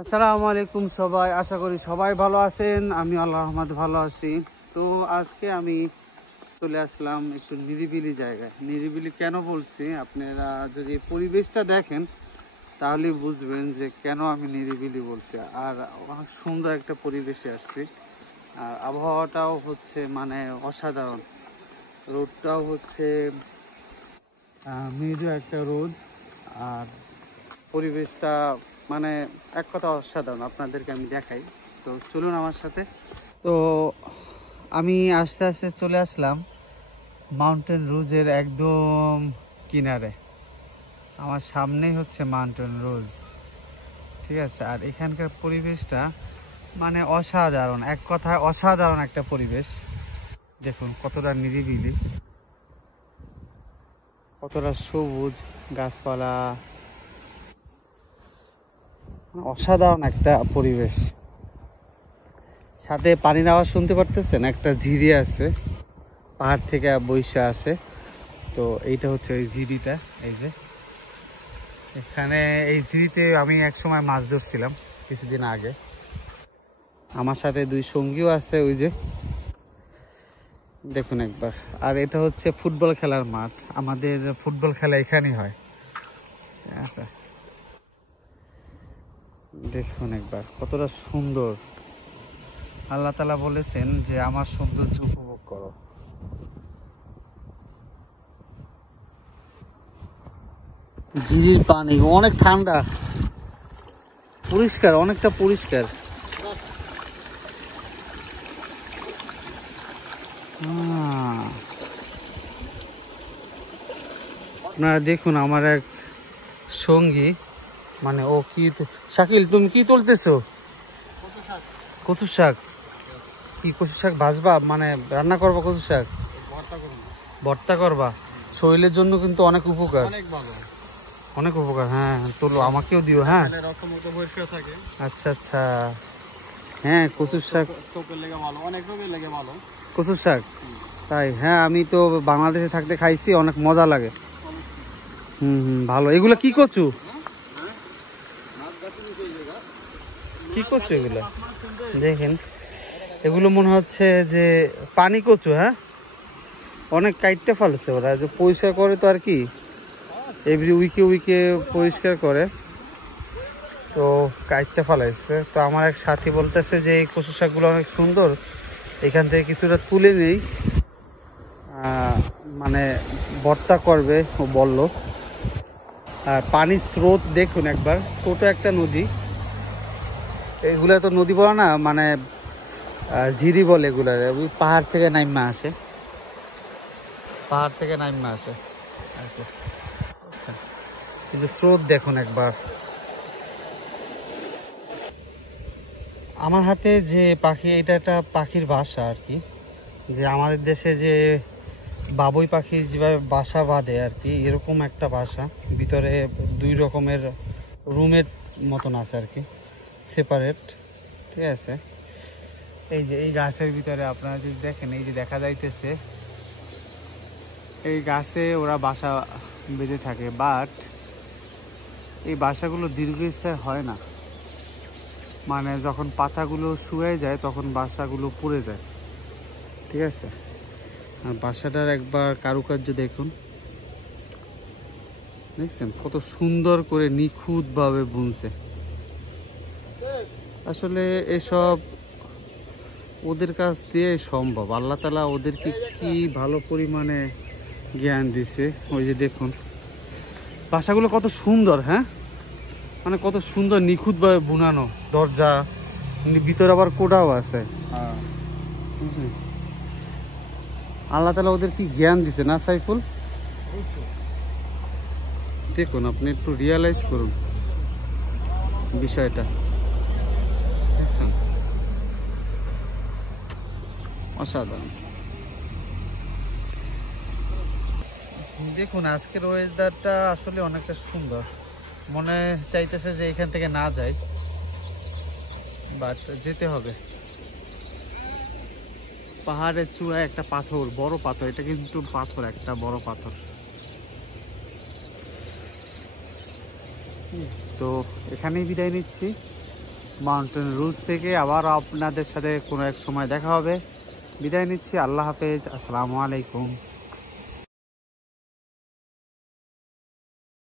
আসসালামু আলাইকুম সবাই, আশা করি সবাই ভালো আছেন। আমি আল্লাহর রহমতে ভালো আছি। তো আজকে আমি চলে আসলাম একটু নিরিবিলি জায়গায়। নিরিবিলি কেন বলছি, আপনারা যদি পরিবেশটা দেখেন তাহলেই বুঝবেন যে কেন আমি নিরিবিলি বলছি। আর অনেক সুন্দর একটা পরিবেশে আসছি, আর আবহাওয়াটাও হচ্ছে মানে অসাধারণ। রোদটাও হচ্ছে মৃদু একটা রোদ, আর পরিবেশটা মানে এক কথা অসাধারণ। আপনাদেরকে আমি দেখাই, তো চলুন আমার সাথে। তো আমি আস্তে আস্তে চলে আসলাম মাউন্টেন রোজের একদম কিনারে। আমার সামনেই হচ্ছে মাউন্টেন রোজ, ঠিক আছে। আর এখানকার পরিবেশটা মানে অসাধারণ, এক কথায় অসাধারণ একটা পরিবেশ। দেখুন কতটা নিরিবিলি, কতটা সবুজ গাছপালা, অসাধারণ একটা পরিবেশ। সাথে পানির আওয়াজ শুনতে পারতেছেন, একটা ঝিরি আছে, পাহাড় থেকে বইসা আসে। তো এইটা হচ্ছে ওই ঝিরিটা। এই যে এখানে এই ঝিরিতে আমি এক সময় মাছ ধরছিলাম কিছুদিন আগে। আমার সাথে দুই সঙ্গীও আছে, ওই যে দেখুন একবার। আর এটা হচ্ছে ফুটবল খেলার মাঠ, আমাদের ফুটবল খেলা এখানেই হয়, ঠিক আছে। দেখুন একবার কতটা সুন্দর। আল্লাহ তাআলা বলেছেন যে আমার সৌন্দর্য উপভোগ করো। ঝিরির পানি অনেক ঠান্ডা, পরিষ্কার, অনেকটা পরিষ্কার। আপনারা দেখুন, আমার এক সঙ্গী মানে ও কি, শাকিল তুমি কি তুলতেছো? কচু শাক। কি কচু শাক ভাজবা, মানে রান্না করবা? কচু শাক ভর্তা করবা? শরীরের জন্য কিন্তু অনেক উপকার, অনেক উপকার। হ্যাঁ তোলো, আমাকেও দিও। হ্যাঁ আচ্ছা আচ্ছা। হ্যাঁ কচু শাক, কচু শাক, তাই? হ্যাঁ আমি তো বাংলাদেশে থাকতে খাইছি, অনেক মজা লাগে। ভালো। এগুলো কি কচু, কি কচু এগুলো? দেখেন এগুলো মনে হচ্ছে যে পানি কচু। হ্যাঁ অনেক কাইটটা ফেলছে ওরা, যে পরিষ্কার করে তো আর কি, এভরি উইকে উইকে পরিষ্কার করে, তো কাইটটা ফেলাইছে। তো আমার এক সাথী বলতেছে যে এই কচু শাকগুলো অনেক সুন্দর, এখান থেকে কিছুটা তুলে নেই, মানে ভর্তা করবে ও বলল। আর পানির স্রোত দেখুন একবার, ছোট একটা নদী। এগুলা তো নদী বলে না, মানে ঝিরি বলে এগুলা। পাহাড় থেকে নাইমা আসে, পাহাড় থেকে নাইমা আসে আর কি। কিন্তু স্রোত দেখুন একবার। আমার হাতে যে পাখি, এটা একটা পাখির বাসা আর কি, যে আমাদের দেশে যে বাবুই পাখি যেভাবে বাসা বাঁধে আর কি, এরকম একটা বাসা। ভিতরে দুই রকমের রুমের মতন আছে আর কি, সেপারেট, ঠিক আছে। এই যে এই গাছের ভিতরে আপনারা যদি দেখেন, এই যে দেখা যাইতেছে, এই গাছে ওরা বাসা বেঁধে থাকে। বাট এই বাসাগুলো দীর্ঘস্থায়ী হয় না, মানে যখন পাতাগুলো শুকিয়ে যায় তখন বাসাগুলো পুড়ে যায়, ঠিক আছে। আর বাসাটার একবার কারুকার্য দেখুন, দেখছেন কত সুন্দর করে নিখুঁতভাবে বুনছে। আসলে এসব ওদের কাছ দিয়ে সম্ভব। আল্লাহ তাআলা ওদেরকে কি ভালো পরিমাণে জ্ঞান দিছে। ওই যে দেখুন বাসাগুলো কত সুন্দর। হ্যাঁ মানে কত সুন্দর নিখুঁতভাবে বুনানো, দরজা ভিতরে আবার কোডাও আছে। আল্লাহ তাআলা ওদের কি জ্ঞান দিছে না সাইফুল? দেখুন আপনি একটু রিয়ালাইজ করুন বিষয়টা, অসাধারণ। দেখুন আজকের ওয়েদারটা আসলে অনেকটা সুন্দর, মনে চাইতেছে যে এখান থেকে না যাই, বাট যেতে হবে। পাহাড়ের চূড়ায় একটা পাথর, বড় পাথর, এটা কিন্তু পাথর, একটা বড় পাথর। তো এখানেই বিদায় নিচ্ছি। মাউন্টেন রুজ থেকে। আবার আপনাদের সাথে কোনো এক সময় দেখা হবে। বিদায় নিচ্ছি, আল্লাহ হাফেজ, আসসালামু আলাইকুম।